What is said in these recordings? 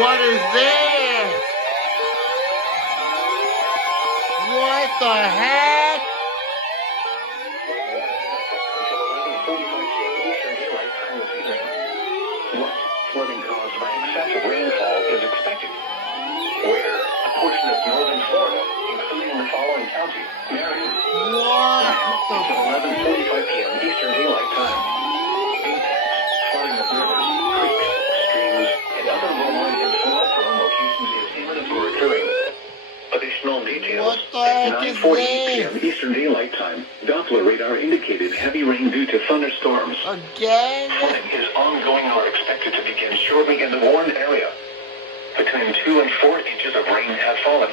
What is this? What the heck? Flooding caused by excessive rainfall is expected. Where a portion of northern Florida, including the following counties: Marion, What the until 11:45 p.m. Eastern Daylight Time. Impacts: flooding of rivers, creeks, streams, and other lowland and flood-prone locations is imminent or occurring. Additional details: What the at heck is 9:48 p.m. this? Eastern Daylight Time, Doppler radar indicated heavy rain due to thunderstorms. Again? Flooding is ongoing or expected to begin shortly in the warned area. Between 2 and 4 inches of rain have fallen.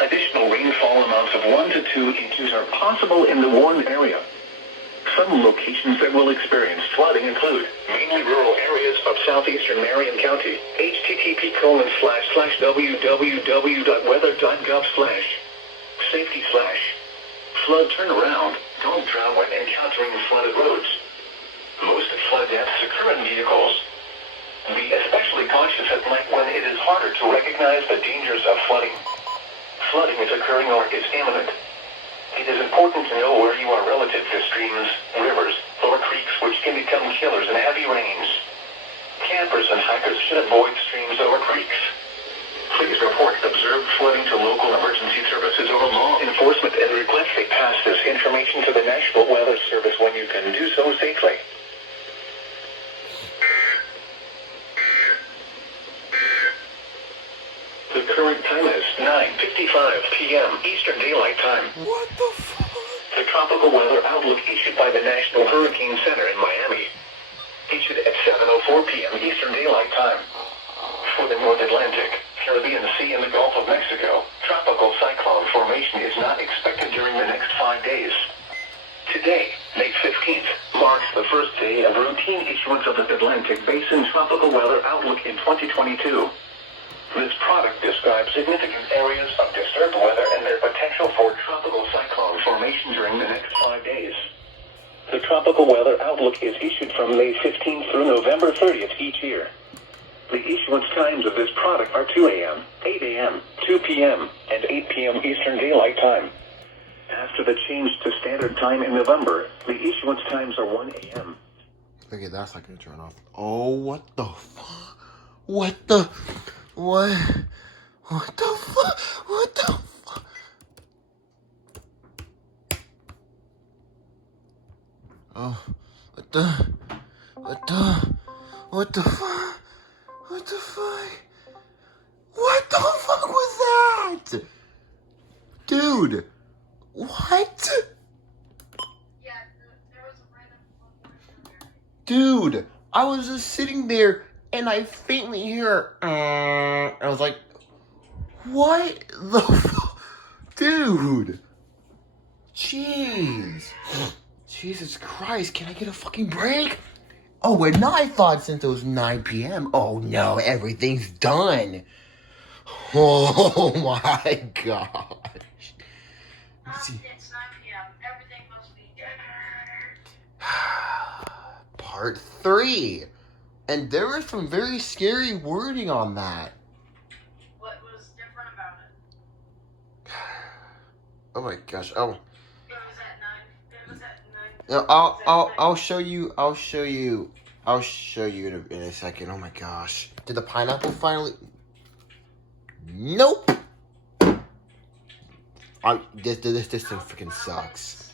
Additional rainfall amounts of 1 to 2 inches are possible in the warned area. Some locations that will experience flooding include mainly rural areas of southeastern Marion County. http://www.weather.gov/safety/ flood turnaround. Don't drown when encountering flooded roads. Most flood deaths occur in vehicles. Be especially cautious at night when it is harder to recognize the dangers of flooding. Flooding is occurring or is imminent. It is important to know where you are relative to streams, rivers, or creeks, which can become killers in heavy rains. Campers and hikers should avoid streams or creeks. Please report observed flooding to local emergency services or law enforcement and request they pass this information to the National Weather Service when you can do so safely. The current time is 9:55 p.m. Eastern Daylight Time. What the fuck? The tropical weather outlook issued by the National Hurricane Center in Miami. Issued at 7:04 p.m. Eastern Daylight Time. For the North Atlantic, Caribbean Sea, and the Gulf of Mexico, tropical cyclone formation is not expected during the next 5 days. Today, May 15th, marks the first day of routine issuance of the Atlantic Basin Tropical Weather Outlook in 2022. This product describes significant areas of disturbed weather and their potential for tropical cyclone formation during the next 5 days. The Tropical Weather Outlook is issued from May 15th through November 30th each year. The issuance times of this product are 2 a.m., 8 a.m., 2 p.m., and 8 p.m. Eastern Daylight Time. After the change to standard time in November, the issuance times are 1 a.m. Okay, that's not gonna turn off. Oh, what the fuck? What the... What the fuck? What the fuck? Oh, what the fuck? What the fuck? What the fuck was that? Dude, what? Yeah, there was a random. Dude, I was just sitting there and I faintly hear, I was like, what the fuck? Dude. Jeez. Jesus Christ, can I get a fucking break? Oh, and I thought since it was 9 p.m., oh no, everything's done. Oh my gosh. It's 9 p.m. Everything must be dead. Part 3. And there was some very scary wording on that. What was different about it? Oh my gosh. Oh. It was at 9. It was at 9. No, I'll show you in a second. Oh my gosh. Did the pineapple finally? Nope. This thing freaking sucks.